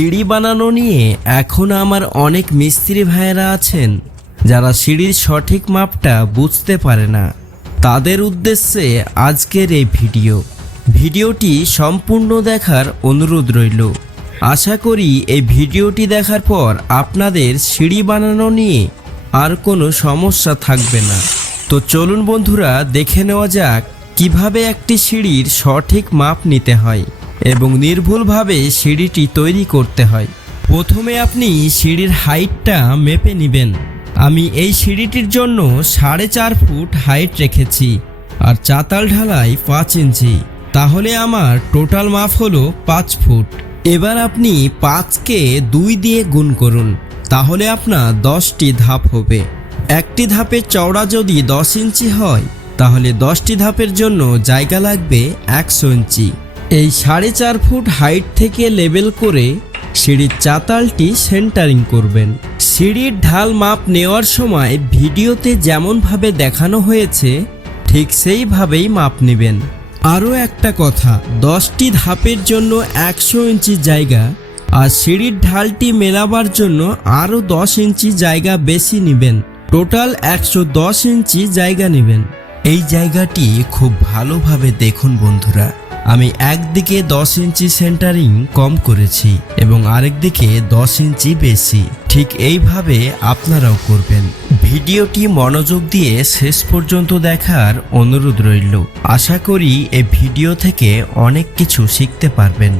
সিঁড়ি বানানো নিয়ে এখন আমার অনেক মিস্ত্রি ভাইয়েরা আছেন যারা সিঁড়ির সঠিক মাপটা বুঝতে পারে না। তাদের উদ্দেশ্যে আজকের এই ভিডিওটি সম্পূর্ণ দেখার অনুরোধ রইল। আশা করি এই ভিডিওটি দেখার পর আপনাদের সিঁড়ি বানানো নিয়ে আর কোনো সমস্যা থাকবে না। তো চলুন বন্ধুরা, দেখে নেওয়া যাক কিভাবে একটি সিঁড়ির সঠিক মাপ নিতে হয় এবং নির্ভুলভাবে সিঁড়িটি তৈরি করতে হয়। প্রথমে আপনি সিঁড়ির হাইটটা মেপে নেবেন। আমি এই সিঁড়িটির জন্য 4.5 ফুট হাইট রেখেছি আর চাতাল ঢালাই 5 ইঞ্চি, তাহলে আমার টোটাল মাপ হলো 5 ফুট। এবার আপনি 5কে 2 দিয়ে গুণ করুন, তাহলে আপনার 10টি ধাপ হবে। একটি ধাপের চওড়া যদি 10 ইঞ্চি হয় তাহলে 10টি ধাপের জন্য জায়গা লাগবে 100 ইঞ্চি। এই 4.5 ফুট হাইট থেকে লেবেল করে সিঁড়ির চাতালটি সেন্টারিং করবেন। সিঁড়ির ঢাল মাপ নেওয়ার সময় ভিডিওতে যেমনভাবে দেখানো হয়েছে ঠিক সেইভাবেই মাপ নেবেন। আরও একটা কথা, 10টি ধাপের জন্য 100 ইঞ্চি জায়গা আর সিঁড়ির ঢালটি মেলাবার জন্য আরও 10 ইঞ্চি জায়গা বেশি নেবেন। টোটাল 110 ইঞ্চি জায়গা নেবেন। এই জায়গাটি খুব ভালোভাবে দেখুন বন্ধুরা, আমি একদিকে 10 ইঞ্চি সেন্টারিং কম করেছি এবং আরেকদিকে 10 ইঞ্চি বেশি। ঠিক এইভাবে আপনারাও করবেন। ভিডিওটি মনোযোগ দিয়ে শেষ পর্যন্ত দেখার অনুরোধ রইল। আশা করি এই ভিডিও থেকে অনেক কিছু শিখতে পারবেন।